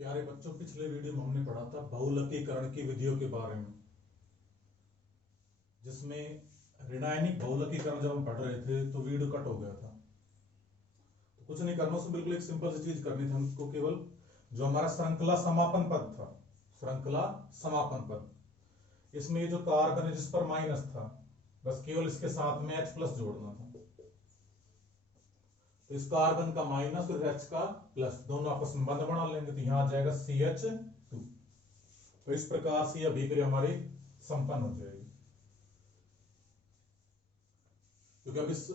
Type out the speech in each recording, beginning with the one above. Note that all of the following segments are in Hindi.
प्यारे बच्चों, पिछले वीडियो में हमने पढ़ा था बहुलकीकरण की विधियों के बारे में, जिसमें ऋणायनिक बहुलकीकरण जब हम पढ़ रहे थे तो वीडियो कट हो गया था। तो कुछ नहीं करना, उसमें बिल्कुल एक सिंपल सी चीज करनी थी हमको। केवल जो हमारा श्रृंखला समापन पद था, श्रृंखला समापन पद, इसमें जो कार्बन है जिस पर माइनस था, बस केवल इसके साथ में H प्लस जोड़ना था। तो इस कार्बन का माइनस और H का प्लस दोनों आपस में बंध बना लेंगे, तो यहां आ जाएगा CH2। तो इस प्रकार से यह अभिक्रिया हमारी संपन्न हो जाएगी, क्योंकि अब इस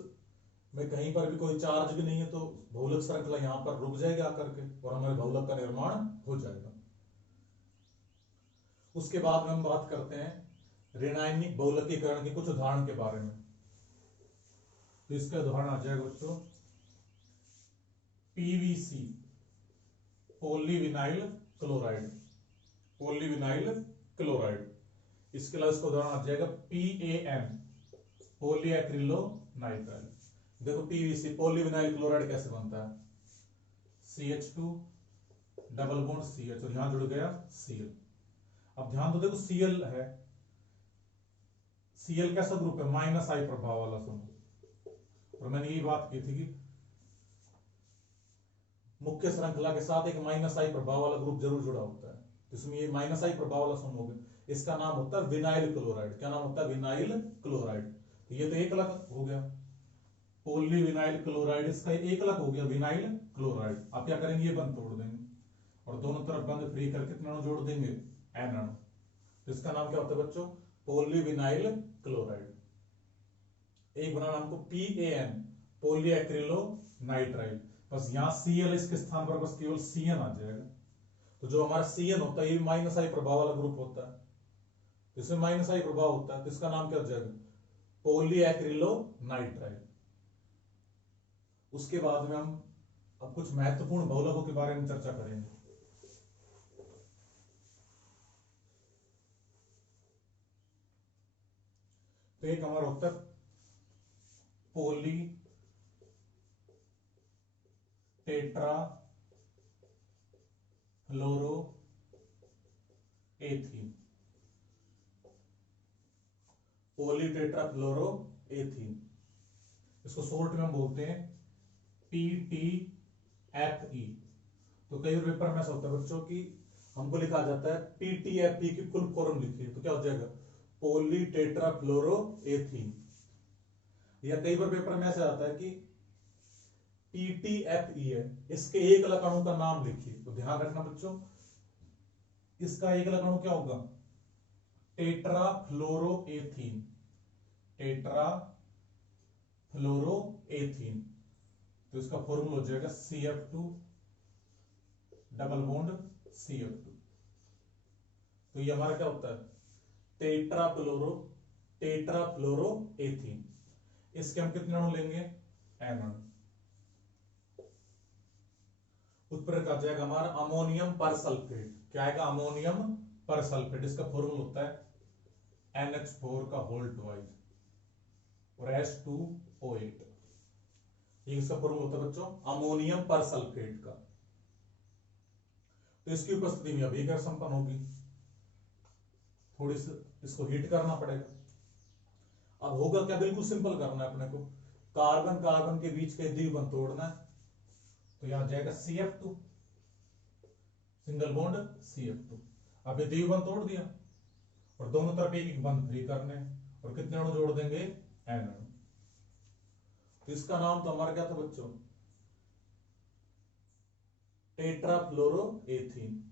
में कहीं पर भी कोई चार्ज भी नहीं है, तो बहुलक श्रृंखला यहां पर रुक जाएगी आकर के और हमारे बहुलक का निर्माण हो जाएगा। उसके बाद में हम बात करते हैं ऋणायनिक बहुलकीकरण के कुछ उदाहरण के बारे में। तो इसका उदाहरण आ जाएगा बच्चों PVC, polyvinyl chloride, polyvinyl chloride. इसके अलावा इसका उदाहरण आ जाएगा PAN, पॉलीएक्रिलोनाइट्राइल। देखो PVC पॉलीविनाइल क्लोराइड कैसे बनता है, CH2 डबल बॉन्ड CH और यहां जुड़ गया Cl। अब ध्यान दो, देखो Cl है, Cl कैसा ग्रुप है, -I प्रभाव वाला समूह। और मैंने ये बात की थी कि मुख्य श्रृंखला के साथ एक -I प्रभाव वाला ग्रुप जरूर जुड़ा होता है, इसमें ये -I प्रभाव वाला समूह हो गया। इसका नाम होता है विनाइल क्लोराइड। क्या नाम होता है, विनाइल क्लोराइड। तो ये तो एक अलग हो गया पॉलीविनाइल क्लोराइड, इसका एक अलग हो गया विनाइल क्लोराइड। आप क्या करेंगे, ये बंद तोड़ देंगे और दोनों तरफ बंद फ्री करके कितना अणु जोड़ देंगे, N अणु। तो इसका नाम क्या होता है बच्चों, पॉलीविनाइल क्लोराइड। एक बनाना हमको PAN, पॉलीएक्रिलोनाइट्राइल। बस यहां Cl इसके स्थान पर बस केवल Cn आ जाएगा। तो जो हमारा Cn होता है ये -I प्रभाव वाला ग्रुप होता है, इसमें -I प्रभाव होता है, तो इसका नाम क्या हो जाएगा, पॉलीएक्रिलोनाइट्राइल। उसके बाद में हम अब कुछ महत्वपूर्ण बहुलकों के बारे में चर्चा करेंगे। तो एक हमारा होता है पॉली टेट्रा फ्लोरो एथीन, पॉलीटेट्रा फ्लोरो एथीन। इसको शॉर्ट में हम बोलते हैं PTFE। तो कई पेपर में ऐसा होता है बच्चों की हमको लिखा जाता है PTFE की फुल फॉर्म लिखिए, तो क्या हो जाएगा, पॉलीटेट्रा फ्लोरो एथीन। या कई बार पेपर में ऐसा आता है कि PTFE है, इसके एक अलग अणु का नाम लिखिए। तो ध्यान रखना बच्चों, इसका एक अलग अणु क्या होगा, टेट्रा फ्लोरोएथीन, टेट्रा फ्लोरोएथीन। तो इसका फॉर्मूला हो जाएगा CF2 डबल बॉन्ड CF2। तो ये हमारा क्या होता है, टेट्रा फ्लोरोएथीन। इसके हम कितने अणु लेंगे, N अणु। उत्तर का जाएगा हमारा अमोनियम पर सल्फेट। क्या आएगा, अमोनियम पर सल्फेट। इसका फॉर्मूला होता है NH4 का होल ट्वाइस और H2O8। ये इसका फॉर्मूला होता है बच्चों अमोनियम पर सल्फेट का। तो इसकी उपस्थिति में अभिक्रिया संपन्न होगी, थोड़ी सी इसको हीट करना पड़ेगा। अब होगा क्या, बिल्कुल सिंपल करना है अपने को, कार्बन कार्बन के बीच के द्विबंध तोड़ना है। तो यहां जाएगा CF2 सिंगल बॉन्ड CF2। अब ये द्विबंध तोड़ दिया और दोनों तरफ एक एक बंध फ्री करने, और कितने अणु जोड़ देंगे, N अणु। तो इसका नाम तो हमारा क्या था बच्चों, टेट्राफ्लोरोएथीन।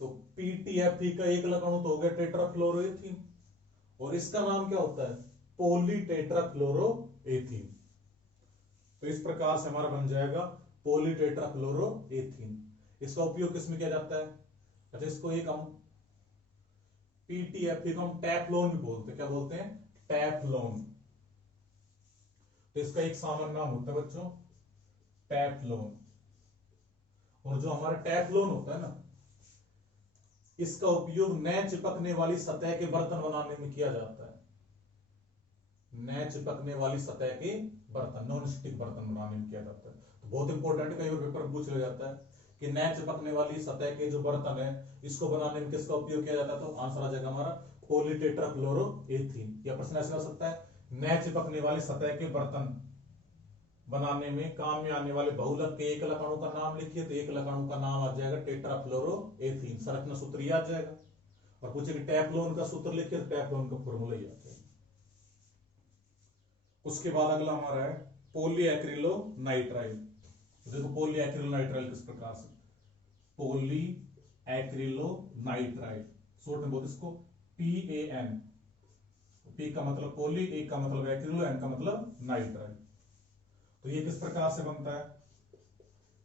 तो PTFE का एक अलग अणु तो हो गया टेट्राफ्लोरोएथीन, और इसका नाम क्या होता है, पॉलीटेट्राफ्लोरोएथीन। तो इस प्रकार से हमारा बन जाएगा पॉलीटेट्राफ्लोरोएथीन। इसका उपयोग किसमें किया जाता है, अच्छा इसको एक हम PTFE को हम टैफ्लोन भी बोलते हैं। क्या बोलते हैं, टैफ्लोन। तो इसका एक सामान्य नाम होता है बच्चों टैफ्लोन। और जो हमारा टैफ्लोन होता है ना, इसका उपयोग न चिपकने वाली सतह के बर्तन बनाने में किया जाता है। न चिपकने वाली सतह के बर्तन, नॉन स्टिक बर्तन बनाने में किया जाता है। तो बहुत इंपॉर्टेंट, कई बार पेपर पूछ लिया जाता है कि न चिपकने वाली सतह के जो बर्तन है इसको बनाने में किसका उपयोग किया जाता है, तो आंसर आ जाएगा हमारा पॉलीटेट्राक्लोरोएथीन। या प्रश्न ऐसा हो सकता है, न चिपकने वाली सतह के बर्तन बनाने में काम में आने वाले बहुलक के एकलक अणु का नाम लिखिए, तो एकलक अणु का नाम आ जाएगा टेट्राफ्लोरोएथीन, संरचना सूत्र ही आ जाएगा। और पूछे कि टेफ्लॉन का सूत्र लिखिए, तो टेफ्लॉन का फॉर्मूला ही आ जाएगा। उसके बाद अगला हमारा है पॉलीएक्रिलोनाइट्राइल। देखो पॉलीएक्रिलोनाइट्राइल किस प्रकार से, पॉलीएक्रिलोनाइट्राइल शॉर्ट में बोलते इसको PAN। P का मतलब पॉली, ए का मतलब एक्रिलो, एन का मतलब नाइट्राइल। तो ये किस प्रकार से बनता है,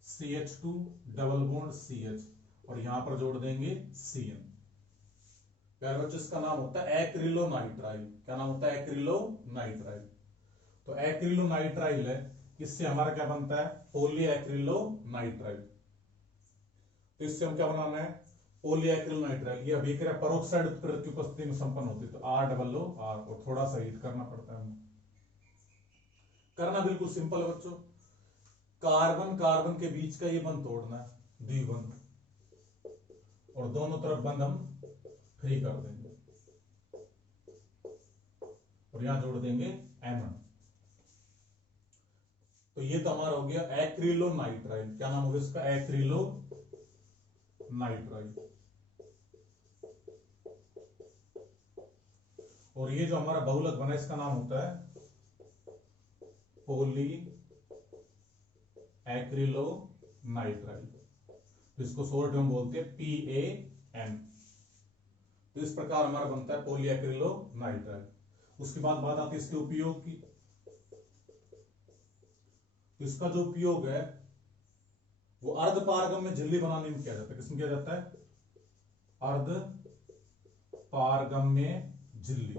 CH2 डबल बॉन्ड CH और यहां पर जोड़ देंगे CN। प्यारे बच्चों इसका नाम होता है एक्रिलोनाइट्राइल। क्या नाम होता है, एक्रिलोनाइट्राइल। तो एक्रिलोनाइट्राइल है, इससे हमारा क्या बनता है, पॉलीएक्रिलोनाइट्राइल। तो इससे हम क्या बनाना है, पॉलीएक्रिलोनाइट्राइल। ये अभिक्रिया परोक्साइड उत्प्रेरक की उपस्थिति में संपन्न होती है, तो ROOR और थोड़ा सा हीट करना पड़ता है। करना बिल्कुल सिंपल है बच्चों, कार्बन कार्बन के बीच का ये बंध तोड़ना है, द्विबंध, और दोनों तरफ बंध हम फ्री कर देंगे और यहां जोड़ देंगे N। तो ये तो हमारा हो गया एक्रिलोनाइट्राइल। क्या नाम होगा इसका, एक्रिलोनाइट्राइल। और ये जो हमारा बहुलक बना इसका नाम होता है पॉली एक्रिलोनाइट्राइल। इसको शॉर्ट में बोलते हैं PAN। तो इस प्रकार हमारा बनता है पॉलीएक्रिलोनाइट्राइल। उसके बाद बात आती है इसके उपयोग की। इसका जो उपयोग है वो अर्धपारगम्य झिल्ली बनाने में किया जाता है। किसमें किया जाता है, अर्धपारगम्य झिल्ली।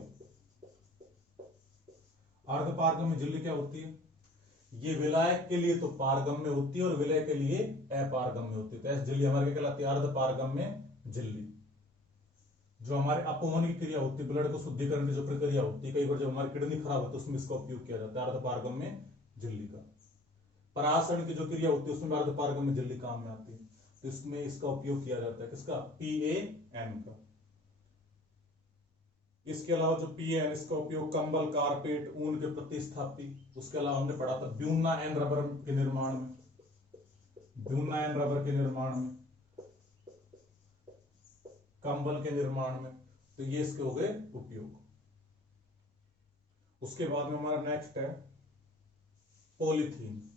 अर्धपारगम्य झिल्ली क्या होती है, ये विलायक के लिए तो पारगम्य होती है और विलय के लिए अपारगम्य होती है। तो ऐसी झिल्ली हमारे क्या कहलाती है, अर्धपारगम्य झिल्ली। जो हमारे अपवहन की क्रिया होती है, ब्लड को शुद्धिकरण की जो प्रक्रिया होती है, कई बार जब हमारी किडनी खराब होती है उसमें इसका उपयोग किया जाता है, अर्धपारगम्य झिल्ली का। परासरण की जो क्रिया होती है उसमें अर्धपारगम्य झिल्ली काम में आती है, तो इसमें इसका उपयोग किया जाता है, किसका, PAN का। इसके अलावा जो PAN, इसका उपयोग कंबल, कारपेट, ऊन के प्रतिस्थापी, उसके अलावा हमने पढ़ा था ब्यूना एंड रबर के निर्माण में, ब्यूना एंड रबर के निर्माण में, कंबल के निर्माण में। तो ये इसके हो गए उपयोग। उसके बाद में हमारा नेक्स्ट है पॉलीथीन।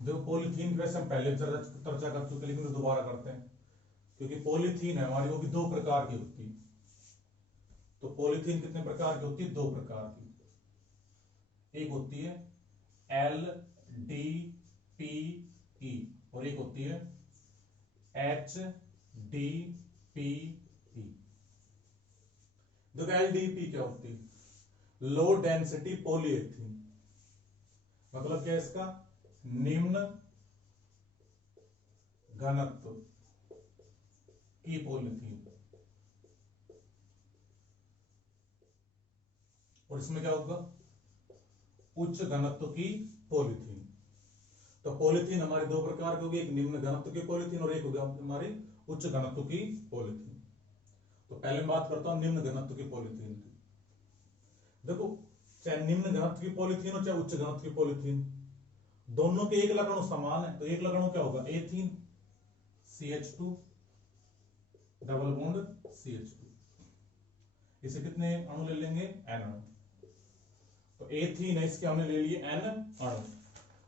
देखो पॉलीथीन की वैसे हम पहले चर्चा कर चुके, लेकिन दोबारा करते हैं क्योंकि पॉलीथीन है हमारी, वो भी दो प्रकार की होती है। तो पॉलीथीन कितने प्रकार की होती है, दो प्रकार की। एक होती है LDPE और एक होती है HDPE। देखो LDPE क्या होती है, लो डेंसिटी पॉलीएथीन। मतलब क्या है इसका, निम्न घनत्व की पॉलीथीन। और इसमें क्या होगा, उच्च घनत्व की पॉलीथीन। तो पॉलीथीन हमारी दो प्रकार की होगी, एक निम्न घनत्व की पॉलीथीन और एक होगी हमारी उच्च घनत्व की पॉलीथीन। तो पहले मैं बात करता हूं निम्न घनत्व की पॉलीथीन की। देखो चाहे निम्न घनत्व की पॉलीथीन हो चाहे उच्च घनत्व की पॉलीथीन, दोनों के एक लक्षण समान है। तो एक लक्षण क्या होगा, ethene, CH2 double bond CH2। इसे कितने अणु ले लेंगे, N अणु। तो एथीन है, इसके हमने ले लिए N अणु।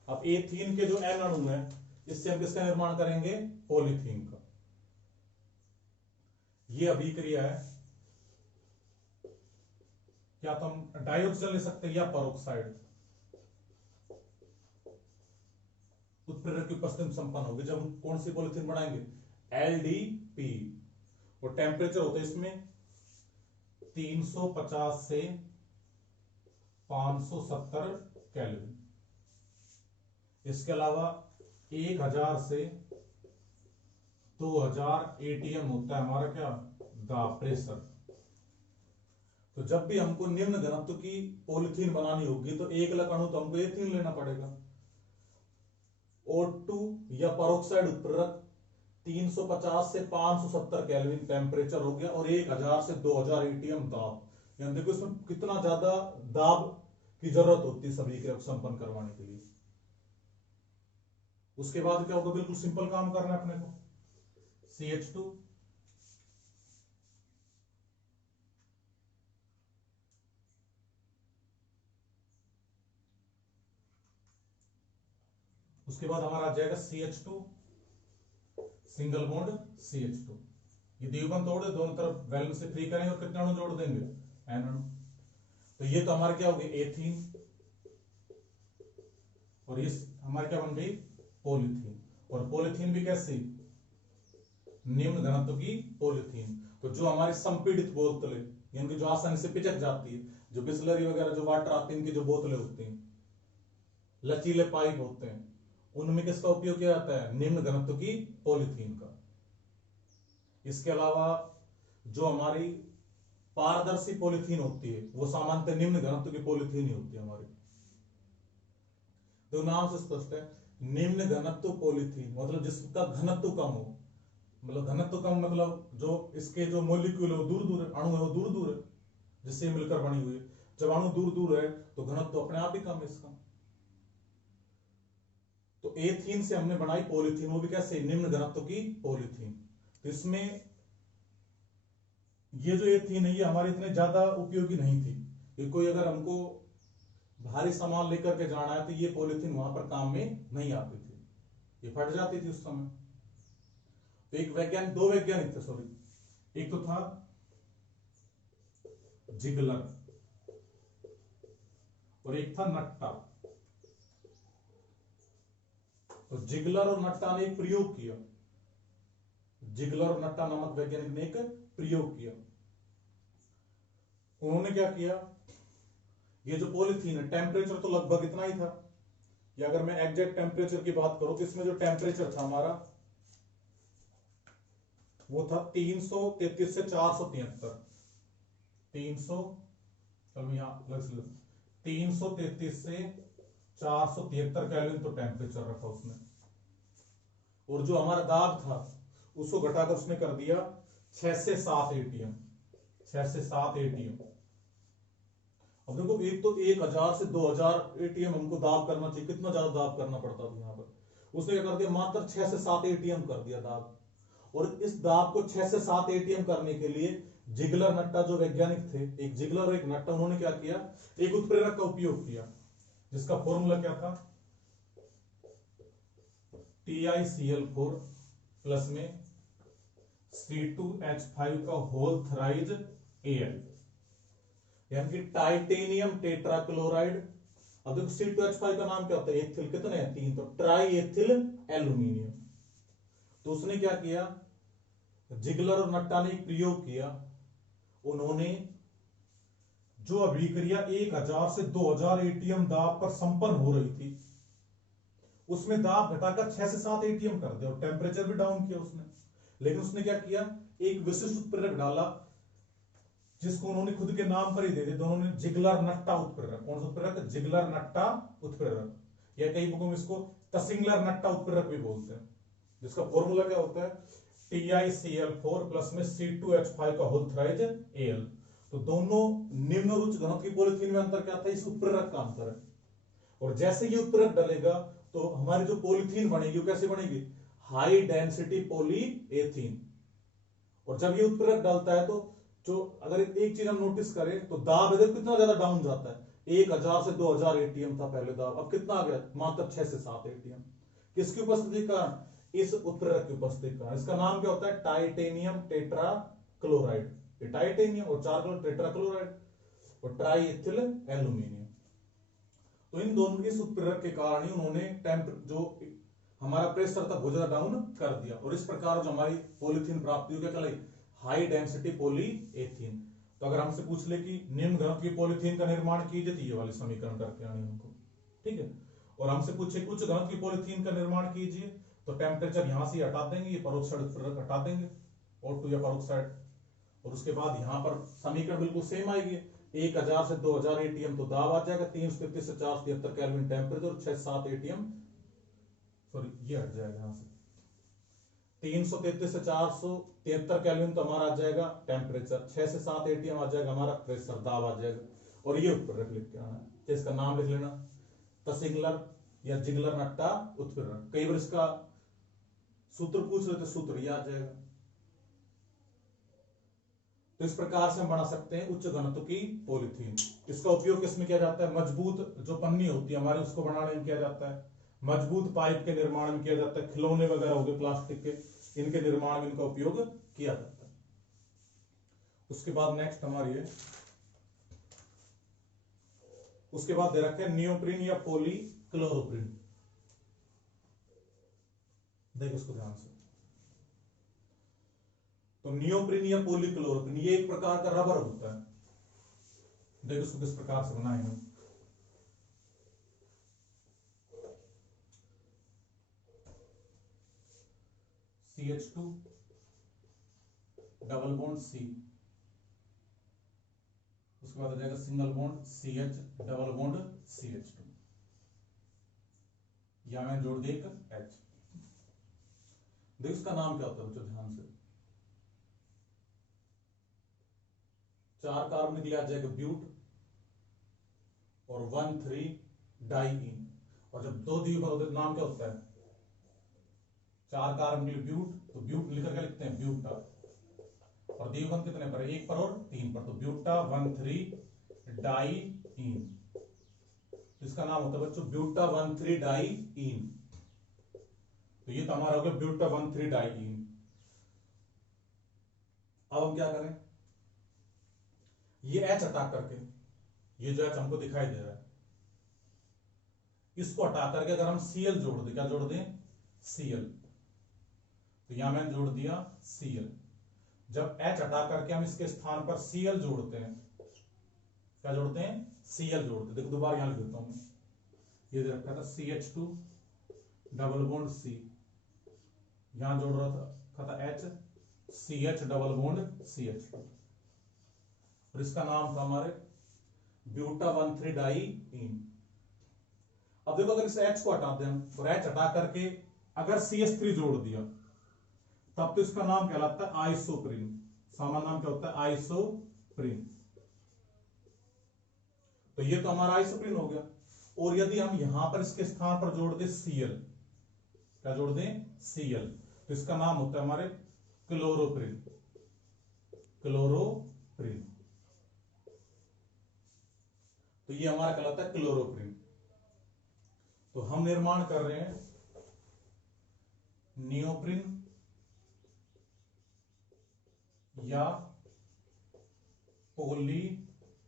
अब एथीन के जो N अणु है इससे हम किसका निर्माण करेंगे, पॉलीथीन का। ये अभिक्रिया है, या तो हम डाइऑक्साइड ले सकते हैं या परोक्साइड उत्प्रेरक की उपस्थिति में संपन्न होगी। जब हम कौन सी पॉलीथीन बनाएंगे, LDPE। और टेम्परेचर होता है इसमें 350 से 570 केल्विन। इसके अलावा 1000 से 2000 ATM होता है हमारा क्या, दाब, प्रेशर। तो जब भी हमको निम्न घनत्व की पॉलीथीन बनानी होगी तो एक लक अणु तो हमको एथीन लेना पड़ेगा। O2 या परोक्साइड उत्प्रेरक 350 से 570 केल्विन टेम्परेचर हो गया और 1000 से 2000 एटीएम दाब। यानी देखो इसमें कितना ज्यादा दाब की जरूरत होती है सभी के संपन्न करवाने के लिए। उसके बाद क्या होगा, बिल्कुल सिंपल काम करना है अपने को। CH2 उसके बाद हमारा आ जाएगा CH2 सिंगल बॉन्ड CH2। ये द्विबंध तोड़ दे, दोनों तरफ वैलेंस से फ्री करेंगे और कितने अणु जोड़ देंगे, एन अणु। तो ये तो हमारे क्या हो गए, एथीन, और ये हमारे क्या बन गई, पॉलीथीन। और पॉलीथीन भी कैसी, निम्न घनत्व की पॉलीथीन। तो जो हमारी संपीड़ित बोतलें, यानी कि जो आसानी से पिचक जाती है, जो बिस्लरी वगैरह जो वाटर आती है, इनकी जो बोतलें होती हैं, लचीले पाइप होते हैं, उनमें किसका उपयोग किया जाता है, निम्न घनत्व की पॉलीथीन का। इसके अलावा जो हमारी पारदर्शी पॉलीथीन होती है वो सामान्यतः निम्न घनत्व की पॉलीथीन ही होती है हमारी। तो नाम से स्पष्ट है, निम्न घनत्व पॉलीथीन मतलब जिसका घनत्व कम हो। मतलब घनत्व कम मतलब जो इसके जो मॉलिक्यूल है वो दूर दूर है, अणु है वो दूर दूर है जिससे मिलकर बनी हुई है। जब अणु दूर दूर है तो घनत्व अपने आप ही कम है इसका। तो एथीन से हमने बनाई पॉलीथीन, वो भी कैसे, निम्न घनत्व की पॉलीथीन। तो इसमें ये जो एथीन है ये हमारे इतने ज्यादा उपयोगी नहीं थी, ये कोई अगर हमको भारी सामान लेकर के जाना है तो ये पॉलीथीन वहां पर काम में नहीं आती थी, ये फट जाती थी उस समय। तो एक वैज्ञानिक, दो वैज्ञानिक थे सॉरी, एक तो था जिगलर और एक था नट्टा। तो जिगलर और नट्टा ने एक प्रयोग किया, जिगलर और नट्टा नामक वैज्ञानिक ने एक प्रयोग किया। उन्होंने क्या किया, ये जो पॉलीथीन है टेम्परेचर तो लगभग इतना ही था, या अगर मैं एग्जैक्ट टेम्परेचर की बात करूं तो इसमें जो टेम्परेचर था हमारा वो था 333 से 473, 300 चलो यहां लग 333 से 473 केल्विन तो टेम्परेचर रखा उसने। और जो हमारा दाब था उसको घटाकर उसने कर दिया 6 से 7 एटीएम, 6 से 7 एटीएम। अब देखो एक तो 1000 से 2000 एटीएम हमको दाब करना चाहिए, कितना ज्यादा दाब करना पड़ता था यहाँ पर, उसने क्या कर दिया, मात्र 6 से 7 एटीएम कर दिया दाब। और इस दाब को 6 से 7 एटीएम करने के लिए जिगलर नट्टा जो वैज्ञानिक थे, एक जिगलर और एक नट्टा, उन्होंने क्या किया, एक उत्प्रेरक का उपयोग किया जिसका फॉर्मूला क्या था, TiCl4 प्लस में C2H5 का होल थराइज Al, यानी कि टाइटेनियम टेट्राक्लोराइड। अब देखो C2H5 का नाम क्या होता है, एथिल कितने हैं, 3, तो ट्राई एथिल एल्यूमिनियम। तो उसने क्या किया, जिगलर और नट्टा ने एक प्रयोग किया, उन्होंने जो अभिक्रिया 1000 से 2000 एटीएम दाब पर संपन्न हो रही थी उसमें दाब घटाकर 6 से 7 एटीएम कर दिया और टेम्परेचर भी डाउन किया उसने। लेकिन उसने क्या किया, एक विशिष्ट उत्प्रेरक डाला जिसको उन्होंने खुद के नाम पर ही दे दिया, उन्होंने जिगलर नट्टा उत्प्रेरक। कौन सा उत्प्रेरक, जिगलर नट्टा उत्प्रेरक, या कई बुकों में इसको तसिंगलर नट्टा उत्प्रेरक भी बोलते हैं, जिसका फॉर्मूला क्या होता है, TiCl4 प्लस में C2H5 का होल थराइज Al। तो दोनों निम्न और उच्च घनत्व की पॉलीथीन में अंतर क्या था, इस उत्प्रेरक का अंतर है। और जैसे ये उत्प्रेरक डलेगा तो हमारी जो पॉलीथीन बनेगी वो कैसे बनेगी, हाई डेंसिटी पॉलीएथीन। और जब ये उत्प्रेरक डालता है तो जो अगर एक चीज हम नोटिस करें तो दाब इधर कितना ज्यादा डाउन जाता है, 1000 से 2000 एटीएम था पहले दाब, अब कितना आ गया, मात्र 6 से 7 एटीएम। किसकी उपस्थिति का, इस उत्प्रेरक की उपस्थिति का। इसका नाम क्या होता है, टाइटेनियम टेट्राक्लोराइड। ये टाइटेनियम और 4 टेट्राक्लोराइड और ट्राई एथिल एल्यूमिनियम। तो इन दोनों इस उत्प्रेरक के कारण ही उन्होंने जो हमारा प्रेशर था बहुत ज्यादा डाउन कर दिया, और इस प्रकार जो हमारी पॉलीथीन प्राप्ति हो, क्या कहलाई, हाई डेंसिटी पॉलीएथीन। तो अगर हमसे पूछ ले कि निम्न घनत्व की पॉलीथीन का निर्माण कीजिए तो ये वाले समीकरण करके आने हमको, ठीक है। और हमसे पूछे उच्च घनत्व की पॉलीथीन का निर्माण कीजिए तो टेम्परेचर यहां से हटा देंगे, ये परोक्साइड उत्प्रेरक हटा देंगे, O2 या परोक्साइड। और उसके बाद यहां पर समीकरण बिल्कुल सेम आएगी, 1000 से 2000 एटीएम तो दाब आ जाएगा, 333 से 473 केल्विन टेम्परेचर, 6-7 एटीएम सॉरी ये हट जाएगा यहां से, 333 से 473 केल्विन तो हमारा आ जाएगा टेम्परेचर, 6 से 7 एटीएम आ जाएगा हमारा प्रेशर, दाब आ जाएगा, और ये ऊपर रख लिख के आना है, तो इसका नाम लिख लेना तसिंगलर या जिगलर नट्टा उत्पीड़न। कई बार इसका सूत्र पूछ रहे तो सूत्र याद आ जाएगा। तो इस प्रकार से हम बना सकते हैं उच्च घनत्व की पॉलीथीन। इसका उपयोग किसमें किया जाता है? मजबूत जो पन्नी होती है हमारे उसको बनाने में किया जाता है, मजबूत पाइप के निर्माण में किया जाता है, खिलौने वगैरह हो गए प्लास्टिक के, इनके निर्माण में इनका उपयोग किया जाता है। उसके बाद नेक्स्ट हमारी है, उसके बाद दे रखे नियोप्रीन या पॉलीक्लोरोप्रीन। देखो इसको ध्यान से, तो नियोप्रीन या पॉलीक्लोरोप्रीन ये एक प्रकार का रबर होता है। देखो इसको किस प्रकार से बनाए हैं, CH2 डबल बॉन्ड C, उसके बाद आ जाएगा single bond CH double bond CH2, या मैं जोड़ दे एक H। देखो इसका नाम क्या होता है बच्चों, ध्यान से, 4 कार्बन निकले आ जाएगा ब्यूट और 1,3 डाइईन, और जब 2 द्विबंध होते नाम क्या होता है? 4 कार्बन निकले ब्यूट, तो ब्यूट लिख करके लिखते हैं ब्यूटा, और द्विबंध कितने पर? 1 पर और 3 पर, तो ब्यूटा 1,3 डाइईन। इसका नाम होता है बच्चों ब्यूटा 1,3 डाइईन। तो ये तो हमारा हो गया ब्यूटा 1,3 डाइईन। अब हम क्या करें, ये H हटा करके, ये जो H हमको दिखाई दे रहा है इसको हटा करके अगर हम Cl जोड़ दें, क्या जोड़ दें? Cl, तो यहां मैंने जोड़ दिया Cl। जब H हटा करके हम इसके स्थान पर Cl जोड़ते हैं, क्या जोड़ते हैं? Cl जोड़ते हैं। देखो दोबारा यहां लिख देता हूं, ये दे रखा था CH2 डबल बॉन्ड C, यहां जोड़ रहा था H, CH double bond CH2, और इसका नाम था हमारे ब्यूटा 1,3 डाइईन। अब देखो अगर इस H को हटा दें और H हटा करके अगर CH3 जोड़ दिया तब तो इसका नाम कहलाता है आइसोप्रीन। सामान्य नाम क्या होता है? आइसोप्रीन। तो ये तो हमारा आइसोप्रीन हो गया। और यदि हम यहां पर इसके स्थान पर जोड़ दें Cl, क्या जोड़ दें? Cl, तो इसका नाम होता है हमारे क्लोरोप्रीन। क्लोरोप्रीन, तो ये हमारा कहलाता है क्लोरोप्रीन। तो हम निर्माण कर रहे हैं नियोप्रीन या पॉलीक्लोरोप्रीन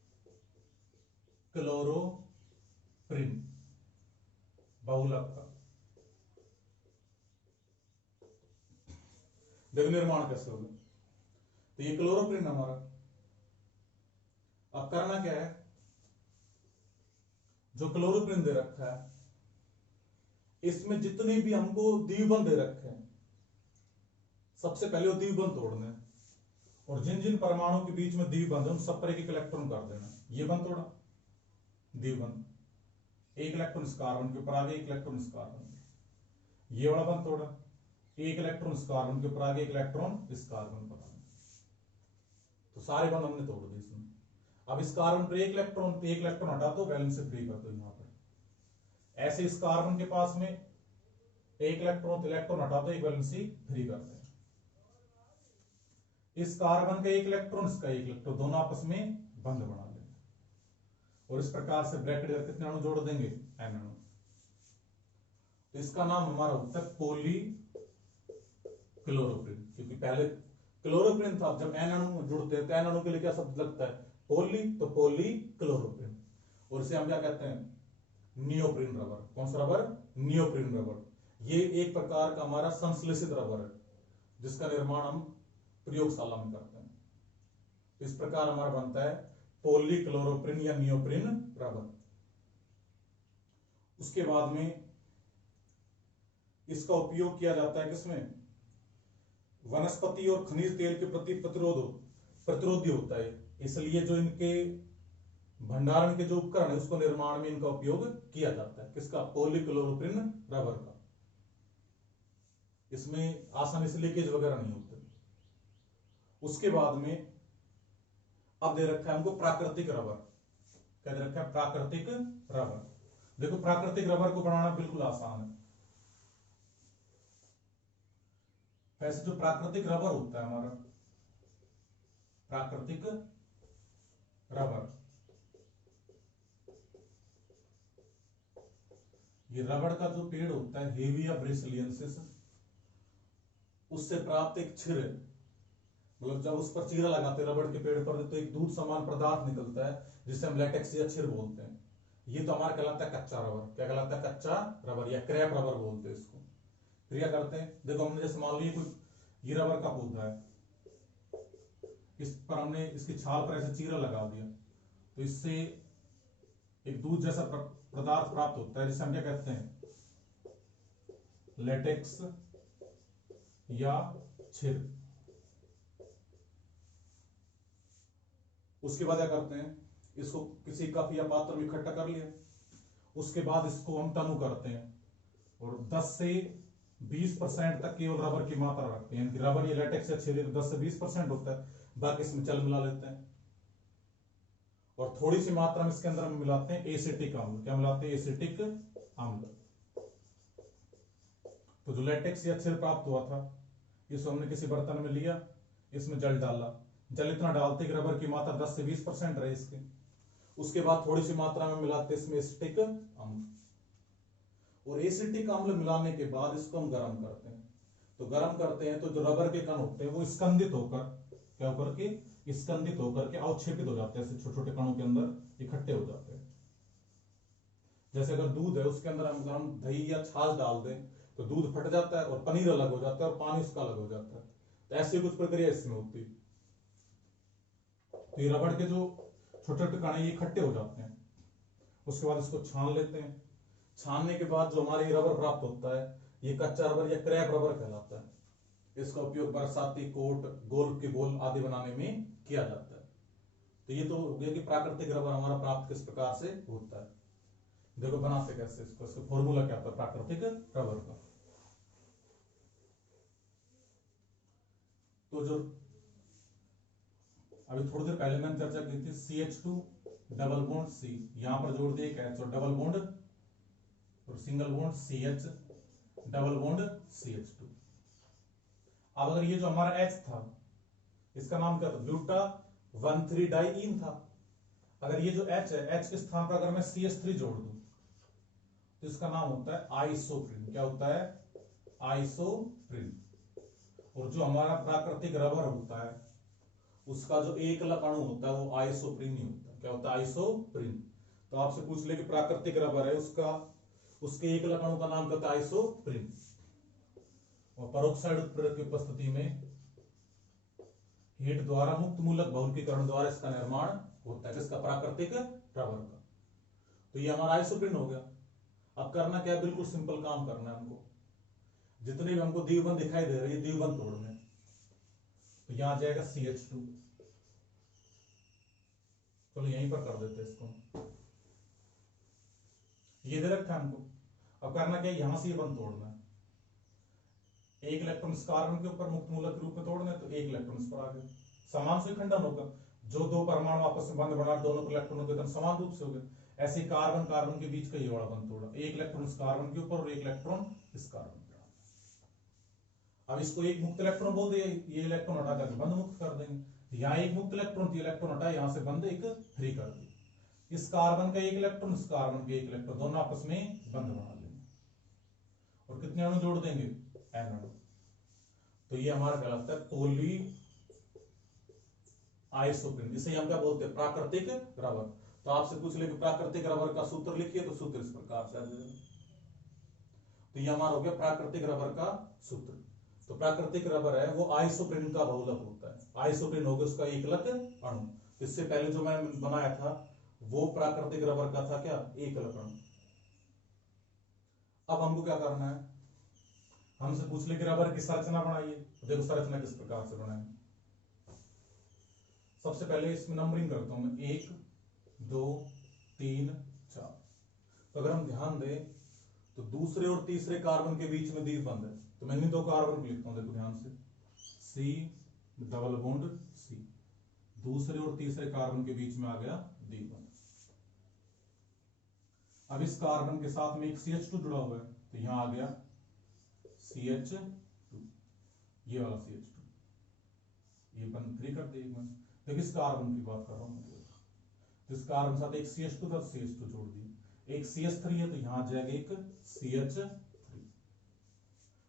बहुलक का। देखो निर्माण कैसे होगा, तो ये क्लोरोप्रीन हमारा। अब करना क्या है, जो क्लोरोप्रीन दे रखा है इसमें जितने भी हमको द्विबंध दे रखे हैं सबसे पहले वो द्विबंध तोड़ने हैं, और जिन जिन परमाणु के बीच में द्विबंध है उन सब पर एक इलेक्ट्रॉन कर देना। ये बंध तोड़ा द्विबंध, एक इलेक्ट्रॉन इस कार्बन के ऊपर आ गया, एक इलेक्ट्रॉन इस कार्बन, ये वाला बंध तोड़ा, एक इलेक्ट्रॉन इस कार्बन के ऊपर आ गया, एक इलेक्ट्रॉन इस कार्बन पर आ गया। तो सारे बंध हमने तोड़ दिए इसमें। अब इस कार्बन पर एक इलेक्ट्रॉन, तो एक इलेक्ट्रॉन हटा दो, वैलेंस से फ्री कर दो यहां पर। ऐसे इस कार्बन के पास में एक इलेक्ट्रॉन, तो इलेक्ट्रॉन हटा दो, एक वैलेंसी फ्री कर दो। इस कार्बन का एक इलेक्ट्रॉन, इसका एक इलेक्ट्रॉन, दोनों आपस में बंध बना लेंगे, और इस प्रकार से ब्रैकेट करके कितने अणु जोड़ देंगे? n अणु। तो इसका नाम हमारा होता है पॉलीक्लोरोप्रीन, क्योंकि पहले क्लोरोप्रीन था, जब n अणु जुड़ते हैं तो n अणु के लिए क्या शब्द लगता है? पॉली, तो पॉलीक्लोरोप्रीन। और इसे हम क्या कहते हैं? Neoprene rubber. कौन सा रबर? Neoprene rubber. ये एक प्रकार का हमारा संश्लेषित रबर है जिसका निर्माण हम प्रयोगशाला में करते हैं। इस प्रकार हमारा बनता है पॉलीक्लोरोप्रीन या नियोप्रीन रबर। उसके बाद में इसका उपयोग किया जाता है किसमें? वनस्पति और खनिज तेल के प्रति प्रतिरोधी होता है, इसलिए जो इनके भंडारण के जो उपकरण है उसको निर्माण में इनका उपयोग किया जाता है। किसका? पॉलीक्लोरोप्रीन रबर का। इसमें आसानी से लीकेज वगैरह नहीं होते। उसके बाद में अब दे रखा है हमको प्राकृतिक रबर। क्या दे रखा है? प्राकृतिक रबर। देखो प्राकृतिक रबर को बनाना बिल्कुल आसान है। वैसे जो प्राकृतिक रबर होता है हमारा, प्राकृतिक रबर, ये रबड़ का जो पेड़ होता है हेविया ब्रेसिलियंसिस, उससे प्राप्त एक छिर, मतलब जब उस पर चीरा लगाते हैं रबड़ के पेड़ पर तो एक दूध समान पदार्थ निकलता है जिसे हम लेटेक्स या छिर बोलते हैं। ये तो हमारा कहलाता है कच्चा रबर। क्या कहलाता है? कच्चा रबर या क्रैप रबर बोलते हैं इसको। फिर क्या करते हैं? देखो हमने जैसे मान लीजिए कोई ये रबर का पौधा है, इस पर हमने इसकी छाल पर ऐसे चीरा लगा दिया तो इससे एक दूध जैसा पदार्थ प्राप्त होता है जिसे हम क्या कहते हैं? लेटेक्स या छिर। उसके बाद क्या करते हैं? इसको किसी कप या पात्र में इकट्ठा कर लिया, उसके बाद इसको हम तनु करते हैं और 10 से 20% तक केवल रबर की मात्रा रखते हैं। रबर ये लेटेक्स या छिर 10 से 20% होता है, बाकी इसमें चल मिला लेते हैं और थोड़ी सी मात्रा में इसके अंदर हम मिलाते हैं एसिटिक अम्ल। क्या मिलाते हैं? एसिटिक अम्ल। तो जो लेटेक्स या छिर प्राप्त हुआ था इसको हमने किसी बर्तन में लिया, इसमें जल डाला, जल इतना डालते कि रबर की मात्रा 10 से 20% रहे इसके। उसके बाद थोड़ी सी मात्रा में मिलाते इसमें एसिटिक अम्ल, और एसिटिक अम्ल मिलाने के बाद इसको हम गर्म करते हैं। तो गर्म करते हैं तो जो रबर के कण होते हैं वो स्कंदित होकर क्या होकर के स्कंदित होकर के अवक्षेपित हो जाते हैं, ऐसे छोटे छोटे कणों के अंदर इकट्ठे हो जाते हैं। जैसे अगर दूध है उसके अंदर हम दही या छाछ डाल दें तो दूध फट जाता है और पनीर अलग हो जाता है और पानी उसका अलग हो जाता है। तो ऐसी कुछ प्रक्रिया इसमें होती है। तो ये रबड़ के जो छोटे छोटे कण ये इकट्ठे हो जाते हैं, उसके बाद इसको छान लेते हैं। छानने के बाद जो हमारे रबर प्राप्त होता है ये कच्चा रबर या क्रैप रबर कहलाता है। इसका उपयोग बरसाती कोट, गोल्फ के बॉल आदि बनाने में किया जाता है। तो ये तो हो गया कि प्राकृतिक रबर हमारा प्राप्त किस प्रकार से होता है। देखो बनाते कैसे इसको, इसका फॉर्मूला क्या होता है प्राकृतिक रबर का। तो जो अभी थोड़ी देर पहले मैंने चर्चा की थी CH2 डबल बॉन्ड C, यहां पर जोड़ दिए एक H और डबल बॉन्ड और single bond CH double bond CH2। अब अगर ये जो हमारा H था इसका नाम क्या था? ब्यूटा 1,3 डाइईन था। अगर ये जो H है, H के स्थान पर अगर मैं CH3 जोड़ दूं तो इसका नाम होता है आइसोप्रीन। क्या होता है? आइसोप्रीन। और जो हमारा प्राकृतिक रबर होता है उसका जो एकलक अणु होता है वो आइसोप्रीन ही होता है। क्या होता है? आइसोप्रीन। तो आपसे पूछ ले कि प्राकृतिक रबर है उसके एकलक अणु का नाम क्या होता है? आइसोप्रीन। और परोक्साइड उत्प्रेरक की उपस्थिति में हीट द्वारा मुक्त मूलक बहुलकीकरण द्वारा इसका निर्माण होता है। किसका? प्राकृतिक रबर का। तो ये हमारा आइसोप्रीन हो गया। अब करना क्या है? बिल्कुल सिंपल काम करना है हमको। जितने भी हमको द्विबंध दिखाई दे रहे हैं ये द्विबंध तोड़ने। तो यहां आ जाएगा CH2। चलो यहीं पर कर देते हैं इसको। ये दे रखा है हमको। अब करना क्या है? यहां से ये बंध तोड़ना है। एक इलेक्ट्रॉन इस कार्बन के ऊपर मुक्त मूलक के रूप में तोड़ना है तो एक इलेक्ट्रॉन इस पर आ गया, समान से खंडन होगा। जो दो परमाणु आपस में बंध बना दोनों के इलेक्ट्रॉनों के समान रूप से हो गए। ऐसे कार्बन कार्बन के बीच का ये वाला बंध तोड़ा, एक इलेक्ट्रॉन इस कार्बन के ऊपर और एक इलेक्ट्रॉन इस कार्बन पर। अब इसको एक मुक्त इलेक्ट्रॉन बोल दिया, ये इलेक्ट्रॉन हटा करके बंध मुक्त कर देंगे। यहाँ एक मुक्त इलेक्ट्रॉन थी, इलेक्ट्रॉन हटा यहां से बंध एक फ्री कर दी। इस कार्बन का एक इलेक्ट्रॉन इस कार्बन के एक इलेक्ट्रॉन दोनों आपस में बंध बना लेंगे और कितने अणु जोड़ देंगे? n अणु। तो ये हमारा कहलाता है पॉली आइसोप्रीन। इसे हम क्या बोलते हैं? प्राकृतिक रबर। तो आपसे पूछ ले कि प्राकृतिक रबर का सूत्र लिखिए तो सूत्र इस प्रकार से आ जाएगा। तो ये हमारा हो गया प्राकृतिक रबर का सूत्र। तो प्राकृतिक रबर है वो आइसोप्रीन का बहुलक होता है। आइसोप्रीन हो गया उसका एकलक अणु। इससे पहले जो मैंने बनाया था वो प्राकृतिक रबर का था क्या? एकलक अणु। अब हमको क्या करना है? हमसे पूछ ले कि रबर की संरचना बनाइए। देखो संरचना किस प्रकार से बनाए। सबसे पहले इसमें नंबरिंग करता हूं मैं 1 2 3 4। तो अगर हम ध्यान दें तो दूसरे और तीसरे कार्बन के बीच में द्विबंध है, तो मैं इन दो कार्बन को लिखता हूं, देखो ध्यान से, C डबल बॉन्ड C, दूसरे और तीसरे कार्बन के बीच में आ गया द्विबंध। अब इस कार्बन के साथ में एक CH2 जुड़ा हुआ है, तो यहां आ गया CH2, ये वाला CH2, ये बंद फ्री कर दे। मैं देखिए इस कार्बन की बात कर रहा हूं, तो इस कार्बन के साथ एक CH2 था, CH2 जोड़ दिया, एक CH3 है तो यहां आ जाएगा एक CH3।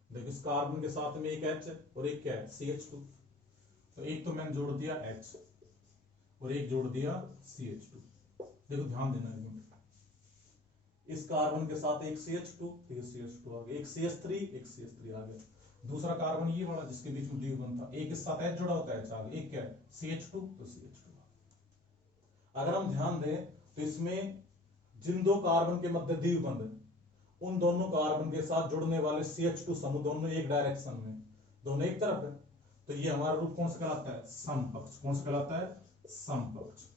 देखो इस कार्बन के साथ में एक H और एक क्या है CH2, तो एक तो मैंने जोड़ दिया H और एक जोड़ दिया CH2। देखो ध्यान देना, इस कार्बन के साथ एक CH2, फिर CH2 आ गया, एक CH3, एक CH3 आ गया। दूसरा कार्बन ये वाला जिसके बीच में द्विबंध था, एक इस साथ H जुड़ा होता है, H आ गया, एक क्या है CH2, तो CH2 आ गया। अगर हम ध्यान दें तो इसमें जिन दो कार्बन के मध्य द्विबंध, उन दोनों कार्बन के साथ जुड़ने वाले CH2 समूह दोनों एक डायरेक्शन में, दोनों एक तरफ है, तो ये हमारा रूप कौन सा कहलाता है, समपक्ष। कौन सा कहलाता है, समपक्ष।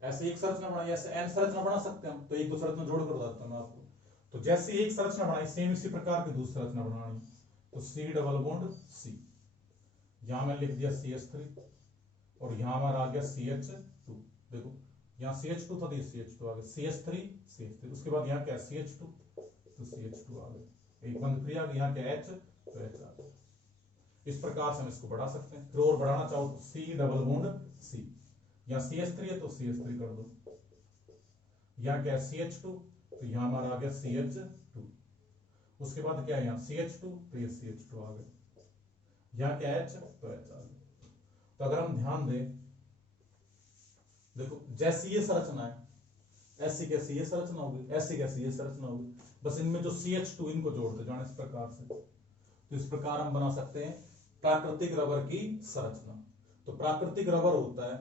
ऐसे एक संरचना बनाई, ऐसे n संरचना बना सकते हैं हम, तो एक दो संरचना जोड़ कर बताता हूं मैं आपको। तो जैसे एक संरचना बनाई, सेम इसी प्रकार की दूसरी संरचना बनानी, तो C डबल बॉन्ड C, यहां मैं लिख दिया CH3 और यहां हमारा आ गया CH2। देखो यहां CH2 था तो ये CH2 आ गया, CH3, उसके बाद यहां क्या CH2, तो CH2 आ गया, एक बंद फ्री आ गया, यहां क्या H, तो H आ गया। इस प्रकार से हम इसको बढ़ा सकते हैं। फिर और बढ़ाना चाहो तो C डबल बॉन्ड C, यहां CH3 है तो CH3 कर दो, यहां क्या है CH2, तो यहां हमारा आ गया CH2, उसके बाद क्या है यहाँ CH2, तो ये CH2 आ गया, यहां क्या H, तो H आ गया। तो अगर हम ध्यान दें, देखो जैसी ये संरचना है, ऐसी कैसी ये संरचना होगी, ऐसी कैसी ये संरचना होगी, बस इनमें जो CH2 इनको जोड़ते जाने इस प्रकार से। तो इस प्रकार हम बना सकते हैं प्राकृतिक रबर की संरचना। तो प्राकृतिक रबर होता है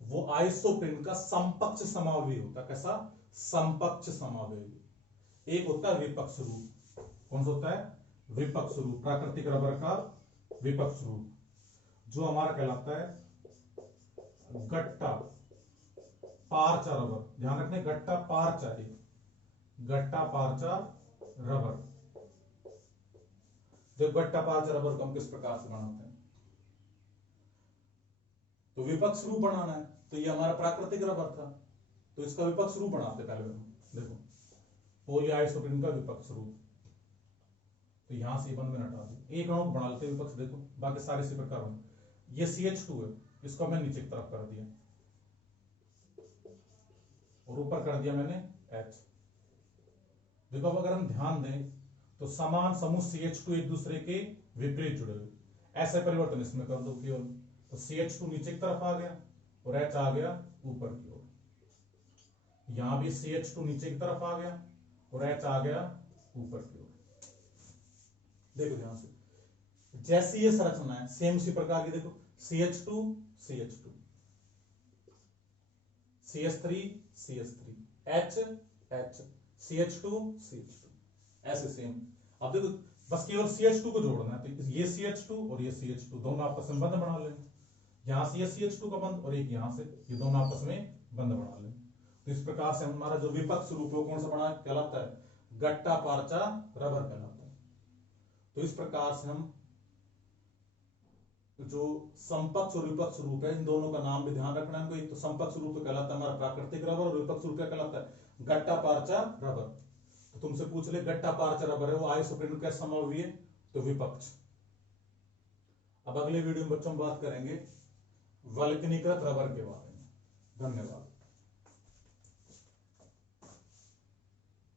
वो आइसोप्रीन का समपक्ष समावयवी होता है। कैसा, समपक्ष समावयवी। एक होता है विपक्ष रूप, कौन सा होता है, विपक्ष रूप, प्राकृतिक रबर का विपक्ष रूप, जो हमारा कहलाता है गट्टा पारचा रबर। ध्यान रखने, गट्टा पारचा है, गट्टा पारचा रबर। तो गट्टा पारचा रबर को हम किस प्रकार से बनाते हैं, तो विपक्ष रूप बनाना है, तो ये हमारा प्राकृतिक रबर था, तो इसका विपक्ष रूप बनाते पहले हम। देखो पॉलीआइसोप्रीन का विपक्ष रूप, तो यहां से बंद में हटा दो, एक अणु को बना लेते विपक्ष। देखो बाकी सारे इसी प्रकार बने। ये CH2 है, इसको मैं नीचे की तरफ कर दिया और ऊपर कर दिया मैंने H। देखो अब अगर हम ध्यान दें तो समान समूह CH2 एक दूसरे के विपरीत जुड़े हुए, ऐसे परिवर्तन इसमें कर दो केवल, तो CH2 नीचे की तरफ आ गया और H आ गया ऊपर की ओर। यहां भी CH2 नीचे की तरफ आ गया और H आ गया ऊपर की ओर। देखो ध्यान से, जैसी ये संरचना है सेम इसी प्रकार की, देखो CH2 CH2, CH3 CH3, H H, CH2 CH2, ऐसे सेम। अब देखो बस केवल CH2 को जोड़ना है, तो ये CH2 और ये CH2 दोनों आपस में बंध बना लेंगे, यहां से ये CH2 का बंध और एक यहां से, ये दोनों आपस में बंध बना लेंगे। तो इस प्रकार से हमारा जो विपक्ष रूप है कौन सा बना कहलाता है, गट्टा पारचा रबर कहलाता है। तो इस प्रकार से हम जो समपक्ष और विपक्ष रूप है इन दोनों का नाम भी ध्यान रखना है। एक तो समपक्ष रूप तो कहलाता है हमारा प्राकृतिक रबर, और विपक्ष रूप क्या कहलाता है, गट्टा पारचा रबर। तो तुमसे पूछ ले गट्टा पारचा रबर है वो आइसोप्रीन का समावयवी है, तो विपक्ष। अब अगले वीडियो में बच्चों बात करेंगे वल्कनीकृत रबर के बारे में। धन्यवाद।